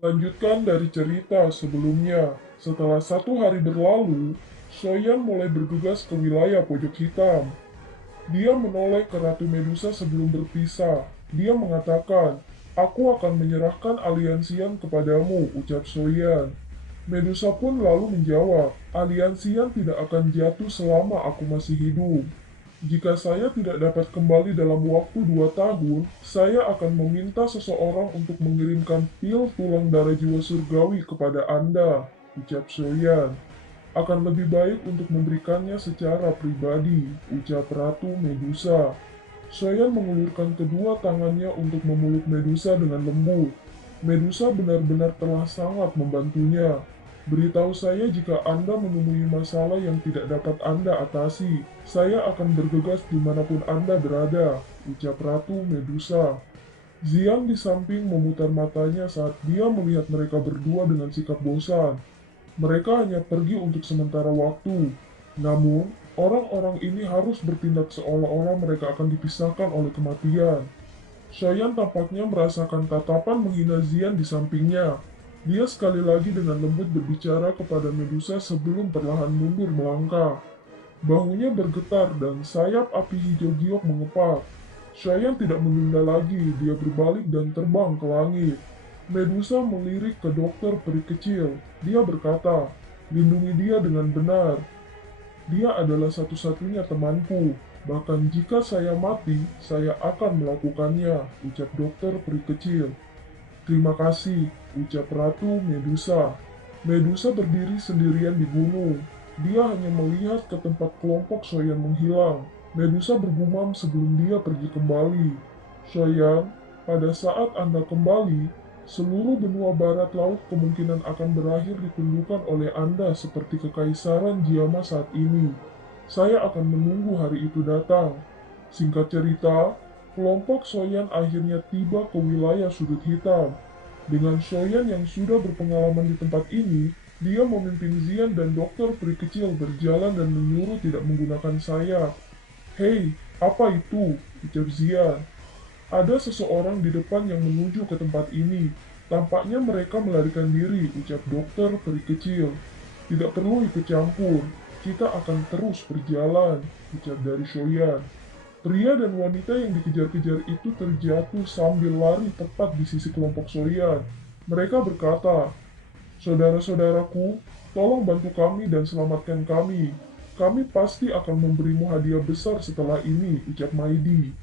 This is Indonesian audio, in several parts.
Lanjutkan dari cerita sebelumnya, setelah 1 hari berlalu, Soyan mulai bergegas ke wilayah pojok hitam. Dia menoleh ke Ratu Medusa sebelum berpisah. Dia mengatakan, "Aku akan menyerahkan aliansian kepadamu," ucap Soyan. Medusa pun lalu menjawab, "Aliansian tidak akan jatuh selama aku masih hidup. Jika saya tidak dapat kembali dalam waktu 2 tahun, saya akan meminta seseorang untuk mengirimkan pil tulang darah jiwa surgawi kepada Anda," ucap Soyan. "Akan lebih baik untuk memberikannya secara pribadi," ucap Ratu Medusa. Soyan mengulurkan kedua tangannya untuk memeluk Medusa dengan lembut. "Medusa benar-benar telah sangat membantunya. Beritahu saya jika Anda menemui masalah yang tidak dapat Anda atasi. Saya akan bergegas dimanapun Anda berada," ucap Ratu Medusa. Zian di samping memutar matanya saat dia melihat mereka berdua dengan sikap bosan. Mereka hanya pergi untuk sementara waktu. Namun, orang-orang ini harus bertindak seolah-olah mereka akan dipisahkan oleh kematian. Shayan tampaknya merasakan tatapan menghina Zian di sampingnya. Dia sekali lagi dengan lembut berbicara kepada Medusa sebelum perlahan mundur melangkah. Bahunya bergetar dan sayap api hijau giok mengepak. Shayan tidak menunda lagi, dia berbalik dan terbang ke langit. Medusa melirik ke dokter peri kecil. Dia berkata, "Lindungi dia dengan benar. Dia adalah satu-satunya temanku. Bahkan jika saya mati, saya akan melakukannya," ucap dokter peri kecil. "Terima kasih," ucap Ratu Medusa. Medusa berdiri sendirian di gunung. Dia hanya melihat ke tempat kelompok Soyan menghilang. Medusa bergumam sebelum dia pergi kembali. "Soyan, pada saat Anda kembali, seluruh benua barat laut kemungkinan akan berakhir ditunjukkan oleh Anda seperti kekaisaran Jiama saat ini. Saya akan menunggu hari itu datang." Singkat cerita, kelompok Soyan akhirnya tiba ke wilayah sudut hitam. Dengan Soyan yang sudah berpengalaman di tempat ini, dia memimpin Zian dan dokter peri kecil berjalan dan menyuruh tidak menggunakan sayap. "Hei, apa itu?" ucap Zian. "Ada seseorang di depan yang menuju ke tempat ini. Tampaknya mereka melarikan diri," ucap dokter peri kecil. "Tidak perlu ikut campur. Kita akan terus berjalan," ucap dari Soyan. Pria dan wanita yang dikejar-kejar itu terjatuh sambil lari tepat di sisi kelompok Soyan. Mereka berkata, "Saudara-saudaraku, tolong bantu kami dan selamatkan kami. Kami pasti akan memberimu hadiah besar setelah ini," ucap Maidi.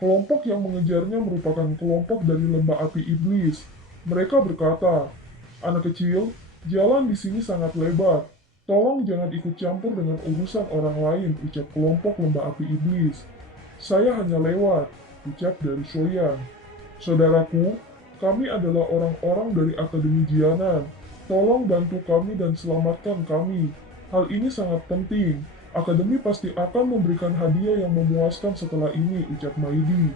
Kelompok yang mengejarnya merupakan kelompok dari lembah api iblis. Mereka berkata, "Anak kecil, jalan di sini sangat lebar. Tolong jangan ikut campur dengan urusan orang lain," ucap kelompok lembah api iblis. "Saya hanya lewat," ucap dari Soyan. "Saudaraku, kami adalah orang-orang dari Akademi Jianan. Tolong bantu kami dan selamatkan kami. Hal ini sangat penting. Akademi pasti akan memberikan hadiah yang memuaskan setelah ini," ucap Maidi.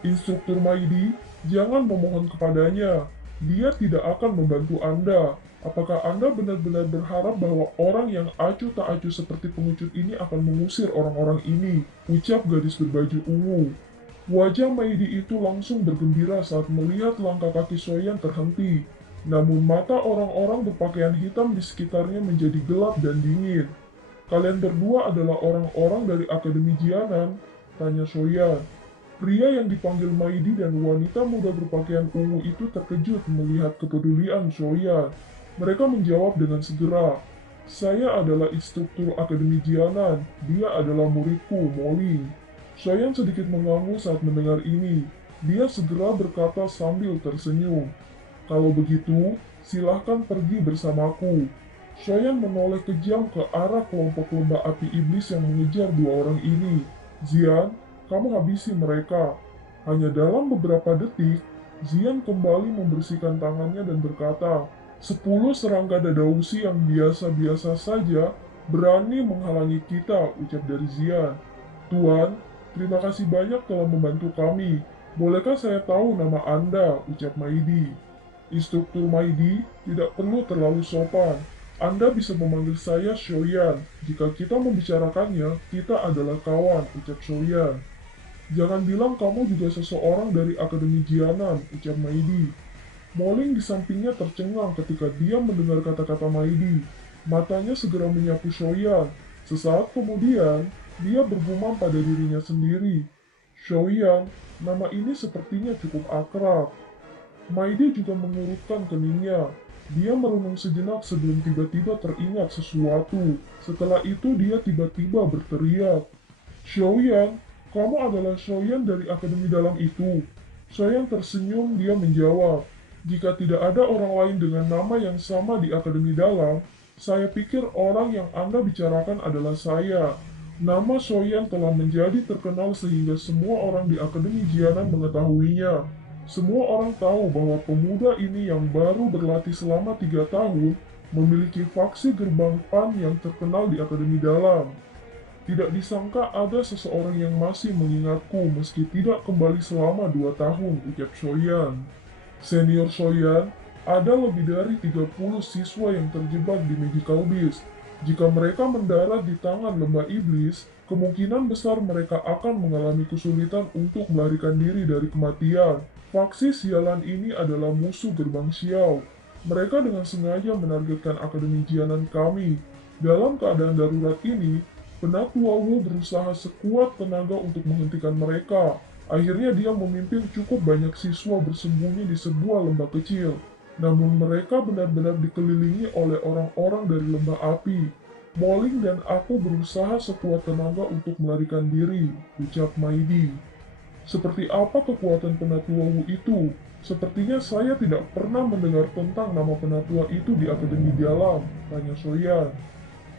"Instruktur Maidi, jangan memohon kepadanya. Dia tidak akan membantu Anda. Apakah Anda benar-benar berharap bahwa orang yang acuh tak acuh seperti pengecut ini akan mengusir orang-orang ini?" ucap gadis berbaju ungu. Wajah Maidi itu langsung bergembira saat melihat langkah kaki Soyan terhenti. Namun mata orang-orang berpakaian hitam di sekitarnya menjadi gelap dan dingin. "Kalian berdua adalah orang-orang dari Akademi Jianan?" tanya Soyan. Pria yang dipanggil Maidi dan wanita muda berpakaian ungu itu terkejut melihat kepedulian Soyan. Mereka menjawab dengan segera, "Saya adalah instruktur Akademi Jianan. Dia adalah muridku, Molly." Soyan sedikit mengangguk saat mendengar ini. Dia segera berkata sambil tersenyum, "Kalau begitu, silahkan pergi bersamaku." Soyan menoleh kejam ke arah kelompok lembah api iblis yang mengejar dua orang ini. "Zian, kamu habisi mereka." Hanya dalam beberapa detik, Zian kembali membersihkan tangannya dan berkata, "10 serangga dadausi yang biasa-biasa saja berani menghalangi kita," ucap dari Zian. "Tuan, terima kasih banyak telah membantu kami. Bolehkah saya tahu nama Anda?" ucap Maidi. "Instruktur Maidi, tidak perlu terlalu sopan. Anda bisa memanggil saya Shoyan. Jika kita membicarakannya, kita adalah kawan," ucap Shoyan. "Jangan bilang kamu juga seseorang dari Akademi Jianan," ucap Maidi. Moling di sampingnya tercengang ketika dia mendengar kata-kata Maidi. Matanya segera menyapu Shoyan. Sesaat kemudian, dia bergumam pada dirinya sendiri. Shoyan, nama ini sepertinya cukup akrab. Maidi juga mengurutkan keningnya. Dia merenung sejenak sebelum tiba-tiba teringat sesuatu. Setelah itu dia tiba-tiba berteriak, "Xiaoyan, kamu adalah Xiaoyan dari Akademi Dalam itu?" Xiaoyan tersenyum, dia menjawab, "Jika tidak ada orang lain dengan nama yang sama di Akademi Dalam, saya pikir orang yang Anda bicarakan adalah saya." Nama Xiaoyan telah menjadi terkenal sehingga semua orang di Akademi Jianan mengetahuinya. Semua orang tahu bahwa pemuda ini yang baru berlatih selama 3 tahun memiliki faksi gerbang Pan yang terkenal di Akademi Dalam. Tidak disangka ada seseorang yang masih mengingatku meski tidak kembali selama 2 tahun, ucap Shoyan. Senior Shoyan, ada lebih dari 30 siswa yang terjebak di Magical Beast. Jika mereka mendarat di tangan lembah iblis, kemungkinan besar mereka akan mengalami kesulitan untuk melarikan diri dari kematian. Faksi sialan ini adalah musuh gerbang Xiao. Mereka dengan sengaja menargetkan Akademi Jianan kami. Dalam keadaan darurat ini, Penatua Wu berusaha sekuat tenaga untuk menghentikan mereka. Akhirnya dia memimpin cukup banyak siswa bersembunyi di sebuah lembah kecil. Namun mereka benar-benar dikelilingi oleh orang-orang dari lembah api. Moling dan aku berusaha sekuat tenaga untuk melarikan diri, ucap Maidi. Seperti apa kekuatan Penatua Wu itu? Sepertinya saya tidak pernah mendengar tentang nama Penatua itu di Akademi Dalam, tanya Soyan.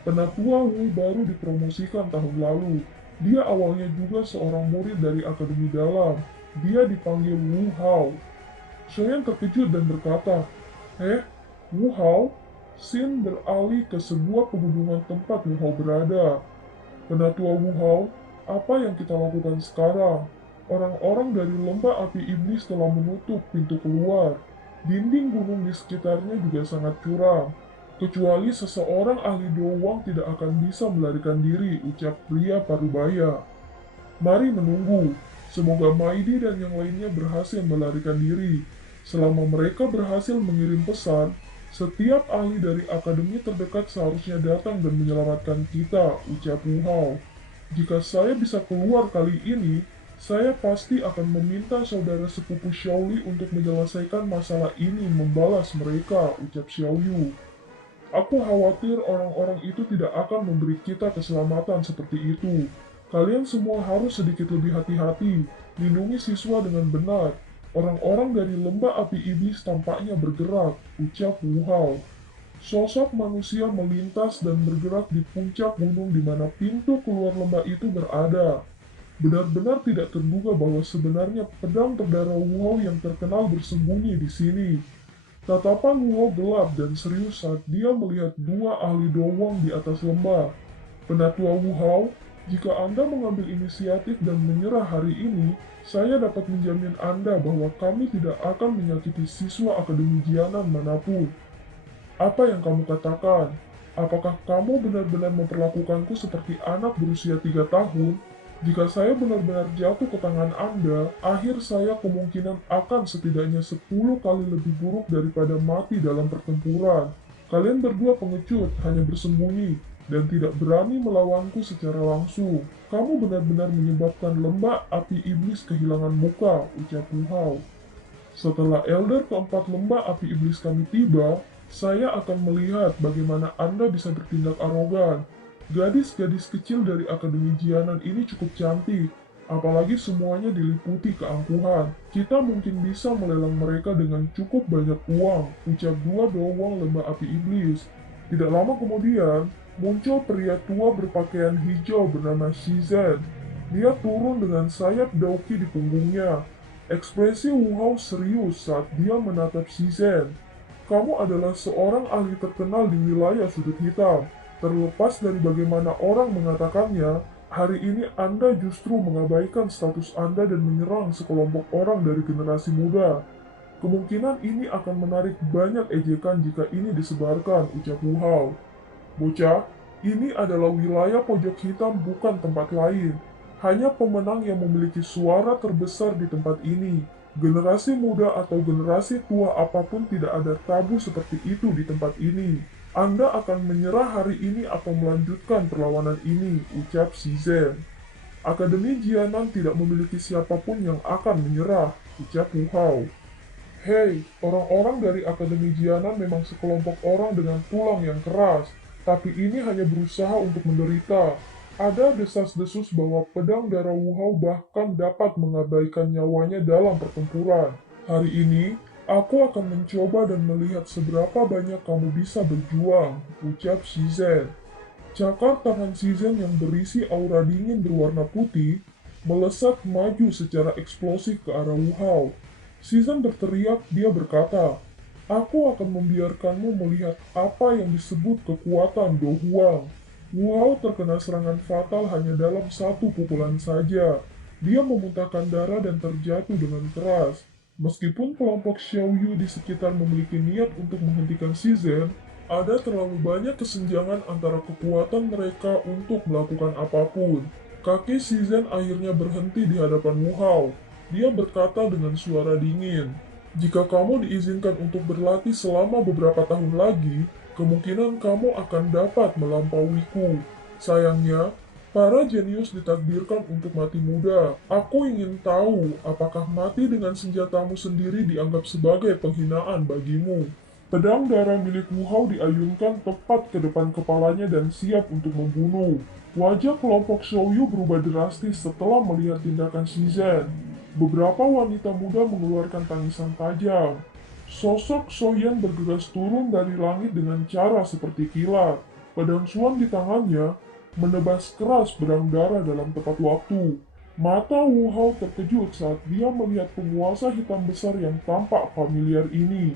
Penatua Wu baru dipromosikan tahun lalu. Dia awalnya juga seorang murid dari Akademi Dalam. Dia dipanggil Wu Hao. Shoyan terkejut dan berkata, Wu Hao?" Xin beralih ke sebuah pegunungan tempat Wu Hao berada. "Penatua Wu Hao, apa yang kita lakukan sekarang? Orang-orang dari lembah api iblis telah menutup pintu keluar. Dinding gunung di sekitarnya juga sangat curam. Kecuali seseorang ahli doang tidak akan bisa melarikan diri," ucap pria Parubaya. "Mari menunggu. Semoga Maidi dan yang lainnya berhasil melarikan diri. Selama mereka berhasil mengirim pesan, setiap ahli dari akademi terdekat seharusnya datang dan menyelamatkan kita," ucap Wu Hao. "Jika saya bisa keluar kali ini, saya pasti akan meminta saudara sepupu Xiaoli untuk menyelesaikan masalah ini membalas mereka," ucap Xiaoyu. "Aku khawatir orang-orang itu tidak akan memberi kita keselamatan seperti itu. Kalian semua harus sedikit lebih hati-hati, lindungi siswa dengan benar. Orang-orang dari lembah api iblis tampaknya bergerak," ucap Wu Hao. Sosok manusia melintas dan bergerak di puncak gunung di mana pintu keluar lembah itu berada. Benar-benar tidak terduga bahwa sebenarnya pedang berdarah Wu Hao yang terkenal bersembunyi di sini. Tatapan Wu Hao gelap dan serius saat dia melihat dua ahli doang di atas lembah. "Penatua Wu Hao, jika Anda mengambil inisiatif dan menyerah hari ini, saya dapat menjamin Anda bahwa kami tidak akan menyakiti siswa Akademi Jianan manapun. Apa yang kamu katakan? Apakah kamu benar-benar memperlakukanku seperti anak berusia 3 tahun? Jika saya benar-benar jatuh ke tangan Anda, akhir saya kemungkinan akan setidaknya 10 kali lebih buruk daripada mati dalam pertempuran. Kalian berdua pengecut, hanya bersembunyi, dan tidak berani melawanku secara langsung. Kamu benar-benar menyebabkan lembah api iblis kehilangan muka," ucap Wu Hao. "Setelah Elder keempat lembah api iblis kami tiba, saya akan melihat bagaimana Anda bisa bertindak arogan. Gadis-gadis kecil dari Akademi Jianan ini cukup cantik, apalagi semuanya diliputi keangkuhan. Kita mungkin bisa melelang mereka dengan cukup banyak uang," ucap dua doang lembah api iblis. Tidak lama kemudian, muncul pria tua berpakaian hijau bernama Shizen. Dia turun dengan sayap Dauki di punggungnya. Ekspresi Wu Hao serius saat dia menatap Shizen. "Kamu adalah seorang ahli terkenal di wilayah sudut hitam. Terlepas dari bagaimana orang mengatakannya, hari ini Anda justru mengabaikan status Anda dan menyerang sekelompok orang dari generasi muda. Kemungkinan ini akan menarik banyak ejekan jika ini disebarkan," ucap Wu Hao. "Bocah, ini adalah wilayah pojok hitam, bukan tempat lain. Hanya pemenang yang memiliki suara terbesar di tempat ini. Generasi muda atau generasi tua apapun tidak ada tabu seperti itu di tempat ini. Anda akan menyerah hari ini atau melanjutkan perlawanan ini, ucap si Zen. Akademi Jianan tidak memiliki siapapun yang akan menyerah, ucap Wu Hao. Hei, orang-orang dari Akademi Jianan memang sekelompok orang dengan tulang yang keras, tapi ini hanya berusaha untuk menderita. Ada desas-desus bahwa pedang darah Wu Hao bahkan dapat mengabaikan nyawanya dalam pertempuran. Hari ini, aku akan mencoba dan melihat seberapa banyak kamu bisa berjuang, ucap Shizen. Cakar tangan Shizen yang berisi aura dingin berwarna putih melesat maju secara eksplosif ke arah Wu Hao. Shizen berteriak, dia berkata, "Aku akan membiarkanmu melihat apa yang disebut kekuatan Do Huang." Wu Hao terkena serangan fatal hanya dalam satu pukulan saja. Dia memuntahkan darah dan terjatuh dengan keras. Meskipun kelompok Xiaoyu di sekitar memiliki niat untuk menghentikan Shizen, ada terlalu banyak kesenjangan antara kekuatan mereka untuk melakukan apapun. Kaki Shizen akhirnya berhenti di hadapan Wu Hao. Dia berkata dengan suara dingin, "Jika kamu diizinkan untuk berlatih selama beberapa tahun lagi, kemungkinan kamu akan dapat melampauiku. Sayangnya, para jenius ditakdirkan untuk mati muda. Aku ingin tahu apakah mati dengan senjatamu sendiri dianggap sebagai penghinaan bagimu." Pedang darah milik Wu Hao diayunkan tepat ke depan kepalanya dan siap untuk membunuh. Wajah kelompok Xiaoyu berubah drastis setelah melihat tindakan Shizen. Beberapa wanita muda mengeluarkan tangisan tajam. Sosok Soyan bergegas turun dari langit dengan cara seperti kilat. Pedang suam di tangannya menebas keras pedang darah dalam tepat waktu. Mata Wu Hao terkejut saat dia melihat penguasa hitam besar yang tampak familiar ini.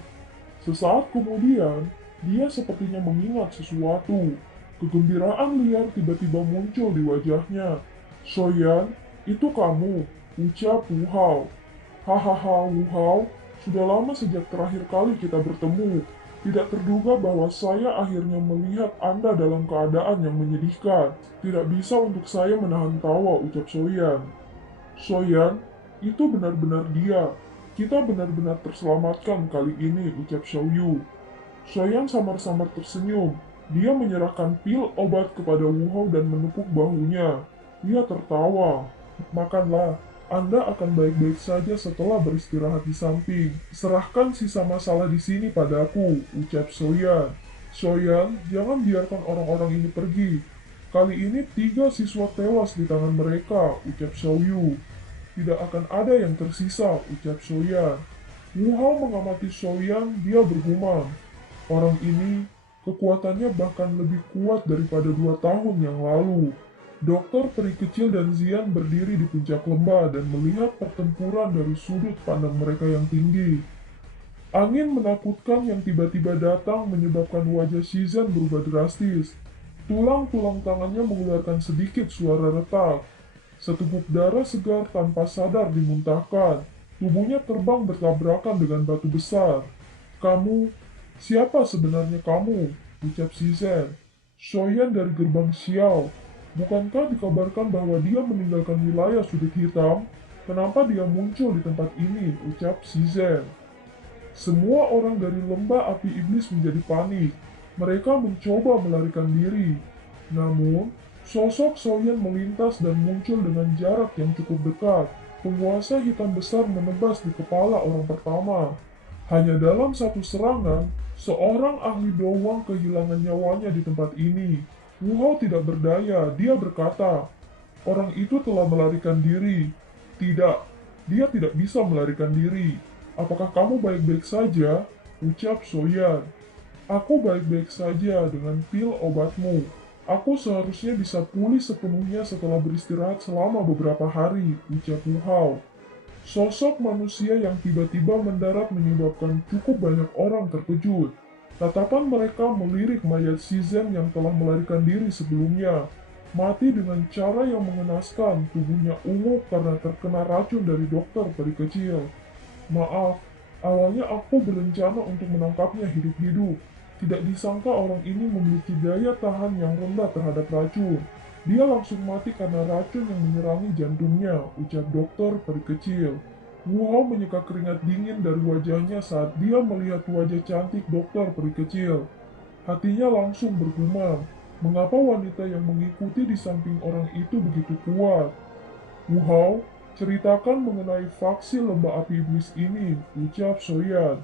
Sesaat kemudian, dia sepertinya mengingat sesuatu. Kegembiraan liar tiba-tiba muncul di wajahnya. "Soyan, itu kamu," ucap Wu Hao. "Hahaha, Wu Hao, sudah lama sejak terakhir kali kita bertemu. Tidak terduga bahwa saya akhirnya melihat Anda dalam keadaan yang menyedihkan. Tidak bisa untuk saya menahan tawa," ucap Soyan. "Soyan, itu benar-benar dia. Kita benar-benar terselamatkan kali ini," ucap Xiaoyu. Soyan samar-samar tersenyum. Dia menyerahkan pil obat kepada Wu Hao dan menepuk bahunya. Dia tertawa. "Makanlah. Anda akan baik-baik saja setelah beristirahat di samping. Serahkan sisa masalah di sini padaku," ucap Soyan. "Soyan, jangan biarkan orang-orang ini pergi. Kali ini 3 siswa tewas di tangan mereka," ucap Xiaoyu. "Tidak akan ada yang tersisa," ucap Soyan. Wu Hao mengamati Soyan, dia bergumam. Orang ini, kekuatannya bahkan lebih kuat daripada 2 tahun yang lalu. Dokter peri kecil dan Zian berdiri di puncak lembah dan melihat pertempuran dari sudut pandang mereka yang tinggi. Angin menakutkan yang tiba-tiba datang menyebabkan wajah Shizen berubah drastis. Tulang-tulang tangannya mengeluarkan sedikit suara retak. Seteguk darah segar tanpa sadar dimuntahkan. Tubuhnya terbang bertabrakan dengan batu besar. "Kamu, siapa sebenarnya kamu?" ucap Shizen. "Soyan dari gerbang Xiao. Bukankah dikabarkan bahwa dia meninggalkan wilayah sudut hitam? Kenapa dia muncul di tempat ini?" ucap Shizen. Semua orang dari lembah api iblis menjadi panik. Mereka mencoba melarikan diri. Namun, sosok Soyan melintas dan muncul dengan jarak yang cukup dekat. Penguasa hitam besar menebas di kepala orang pertama. Hanya dalam satu serangan, seorang ahli doang kehilangan nyawanya di tempat ini. Wu Hao tidak berdaya, dia berkata, "Orang itu telah melarikan diri." "Tidak, dia tidak bisa melarikan diri. Apakah kamu baik-baik saja?" ucap Soyan. "Aku baik-baik saja dengan pil obatmu. Aku seharusnya bisa pulih sepenuhnya setelah beristirahat selama beberapa hari," ucap Wu Hao. Sosok manusia yang tiba-tiba mendarat menyebabkan cukup banyak orang terkejut. Tatapan mereka melirik mayat Shizen yang telah melarikan diri sebelumnya. Mati dengan cara yang mengenaskan, tubuhnya ungu karena terkena racun dari dokter peri kecil. "Maaf, awalnya aku berencana untuk menangkapnya hidup-hidup. Tidak disangka orang ini memiliki daya tahan yang rendah terhadap racun. Dia langsung mati karena racun yang menyerangi jantungnya," ucap dokter peri kecil. Wu Hao menyeka keringat dingin dari wajahnya saat dia melihat wajah cantik dokter peri kecil. Hatinya langsung bergumam, mengapa wanita yang mengikuti di samping orang itu begitu kuat? Wu Hao, ceritakan mengenai faksi lembah api iblis ini, ucap Soyan.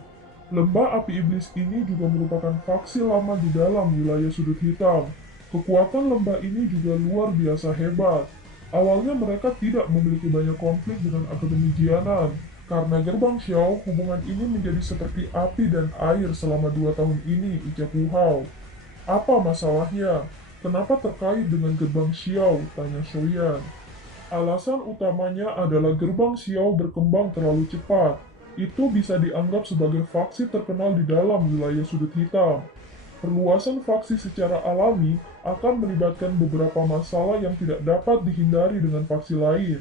Lembah api iblis ini juga merupakan faksi lama di dalam wilayah sudut hitam. Kekuatan lembah ini juga luar biasa hebat. Awalnya mereka tidak memiliki banyak konflik dengan Akademi Jianan. Karena gerbang Xiao, hubungan ini menjadi seperti api dan air selama 2 tahun ini, ucap Wu Hao. Apa masalahnya? Kenapa terkait dengan gerbang Xiao? Tanya Soyan. Alasan utamanya adalah gerbang Xiao berkembang terlalu cepat. Itu bisa dianggap sebagai faksi terkenal di dalam wilayah sudut hitam. Perluasan faksi secara alami akan melibatkan beberapa masalah yang tidak dapat dihindari dengan faksi lain.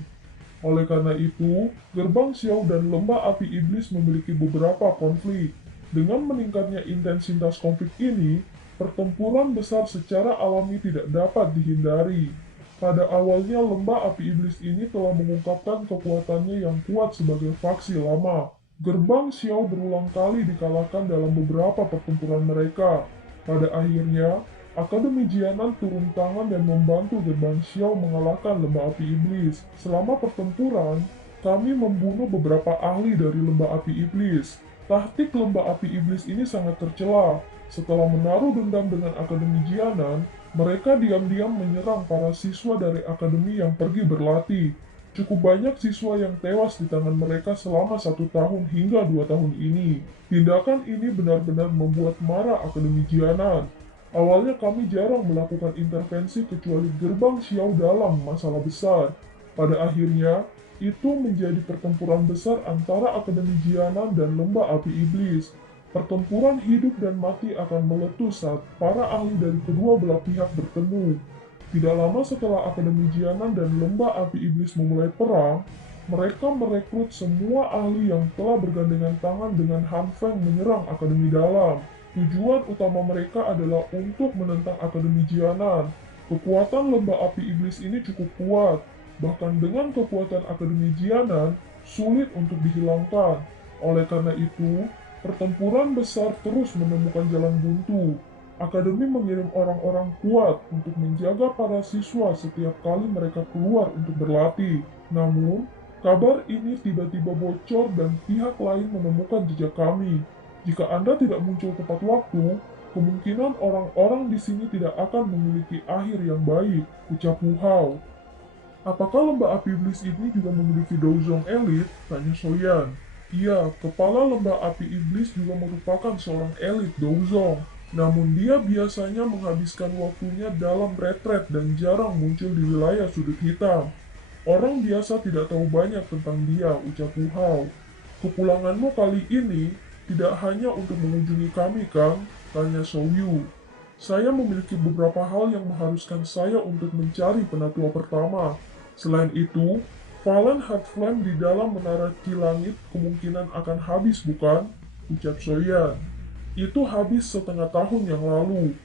Oleh karena itu, gerbang Xiao dan lembah api iblis memiliki beberapa konflik. Dengan meningkatnya intensitas konflik ini, pertempuran besar secara alami tidak dapat dihindari. Pada awalnya, lembah api iblis ini telah mengungkapkan kekuatannya yang kuat sebagai faksi lama. Gerbang Xiao berulang kali dikalahkan dalam beberapa pertempuran mereka. Pada akhirnya, Akademi Jianan turun tangan dan membantu gerbang Xiao mengalahkan lembah api iblis. Selama pertempuran, kami membunuh beberapa ahli dari lembah api iblis. Taktik lembah api iblis ini sangat tercela. Setelah menaruh dendam dengan Akademi Jianan, mereka diam-diam menyerang para siswa dari akademi yang pergi berlatih. Cukup banyak siswa yang tewas di tangan mereka selama 1 tahun hingga 2 tahun ini. Tindakan ini benar-benar membuat marah Akademi Jianan. Awalnya kami jarang melakukan intervensi kecuali gerbang Xiao dalam masalah besar. Pada akhirnya, itu menjadi pertempuran besar antara Akademi Jianan dan lembah api iblis. Pertempuran hidup dan mati akan meletus saat para ahli dari kedua belah pihak bertemu. Tidak lama setelah Akademi Jianan dan lembah api iblis memulai perang, mereka merekrut semua ahli yang telah bergandengan tangan dengan Han Feng menyerang Akademi Dalam. Tujuan utama mereka adalah untuk menentang Akademi Jianan. Kekuatan lembah api iblis ini cukup kuat, bahkan dengan kekuatan Akademi Jianan, sulit untuk dihilangkan. Oleh karena itu, pertempuran besar terus menemukan jalan buntu. Akademi mengirim orang-orang kuat untuk menjaga para siswa setiap kali mereka keluar untuk berlatih. Namun, kabar ini tiba-tiba bocor dan pihak lain menemukan jejak kami. Jika Anda tidak muncul tepat waktu, kemungkinan orang-orang di sini tidak akan memiliki akhir yang baik, ucap Wu Hao. Apakah lembah api iblis ini juga memiliki Douzong elit? Tanya Soyan. Iya, kepala lembah api iblis juga merupakan seorang elit Douzong. Namun dia biasanya menghabiskan waktunya dalam retret dan jarang muncul di wilayah sudut hitam. Orang biasa tidak tahu banyak tentang dia, ucap Wu Hao. Kepulanganmu kali ini tidak hanya untuk mengunjungi kami, kan? Tanya Yu. Saya memiliki beberapa hal yang mengharuskan saya untuk mencari penatua pertama. Selain itu, Valen Heart Flame di dalam menara Ki Langit kemungkinan akan habis, bukan? Ucap Soyan. Itu habis setengah tahun yang lalu.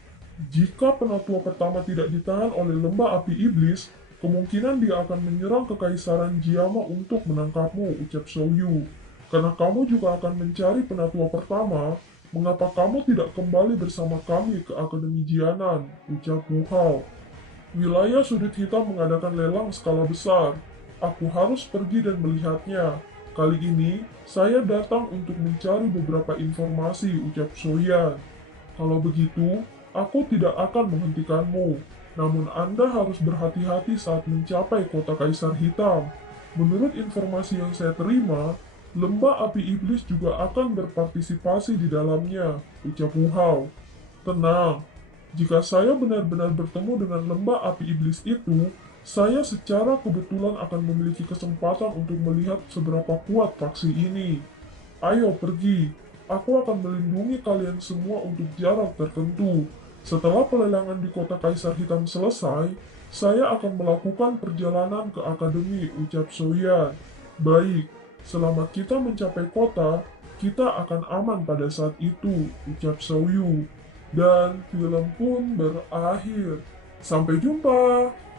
Jika penatua pertama tidak ditahan oleh lembah api iblis, kemungkinan dia akan menyerang kekaisaran Jiama untuk menangkapmu, ucap Yu. Karena kamu juga akan mencari penatua pertama, mengapa kamu tidak kembali bersama kami ke Akademi Jianan, ucap Wu Hao. Wilayah sudut hitam mengadakan lelang skala besar. Aku harus pergi dan melihatnya. Kali ini, saya datang untuk mencari beberapa informasi, ucap Soyan. Kalau begitu, aku tidak akan menghentikanmu. Namun Anda harus berhati-hati saat mencapai kota Kaisar Hitam. Menurut informasi yang saya terima, lembah api iblis juga akan berpartisipasi di dalamnya, ucap Wu Hao. Tenang, jika saya benar-benar bertemu dengan lembah api iblis itu, saya secara kebetulan akan memiliki kesempatan untuk melihat seberapa kuat faksi ini. Ayo pergi, aku akan melindungi kalian semua untuk jarak tertentu. Setelah pelelangan di kota Kaisar Hitam selesai, saya akan melakukan perjalanan ke akademi, ucap Soyan. Baik, selama kita mencapai kota, kita akan aman pada saat itu, ucap Yu. Dan film pun berakhir. Sampai jumpa!